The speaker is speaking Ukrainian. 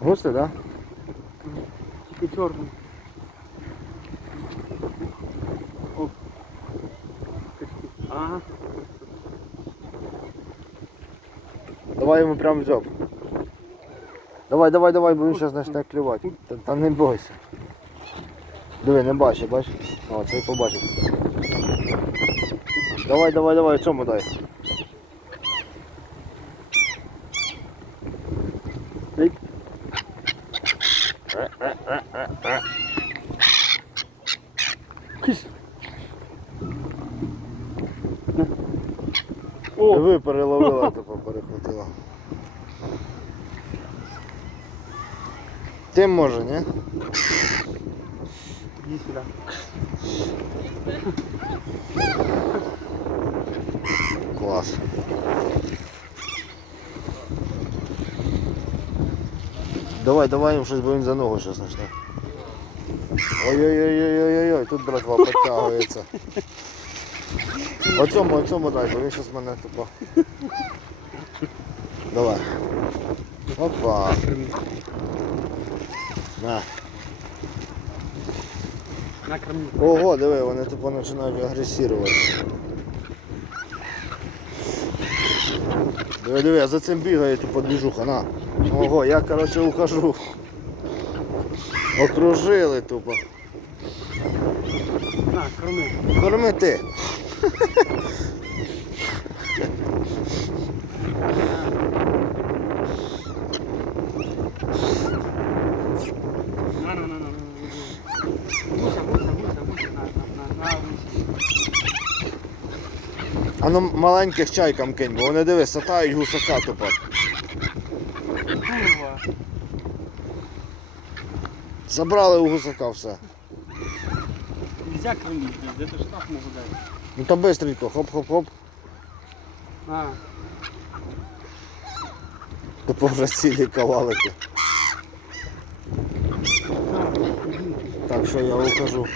це гусь. Да? Тільки чорний. Ага. Давай йому прямо в дзьоб. Давай, давай, давай, бо він зараз почне клювати. Та, та не бойся. Диви, не бачиш, бачиш? О, цей побачив. Давай, давай, давай, цьому дай. О, Диви, переловила, типу перехватила. Ти може, ні? іди сюди. Клас. Давай, давай щось, він за ногу зараз почне. Ой-ой-ой-ой-ой-ой, тут братва підтягується. Оцьому, оцьому дай, бо він зараз мене тупо. Давай. Опа. На. Ого, диви, вони тупо починають агресувати. Диви, диви, а за цим бігає тупо двіжуха, на. Ого, я короче ухожу. Окружили тупо. На, корми. Корми ти. На, на, на, на, на. Гуся, гуся, гуся, гуся, на, на, на. А ну маленьких чайкам кинь, бо вони диви, сатають гусака тупо. Курва. Забрали у гусака все. Нельзя кормить, блядь, это штраф могут дать. Ну то быстренько, хоп-хоп-хоп. А, Тупо вже цілі кавалики. Так що я ухожу.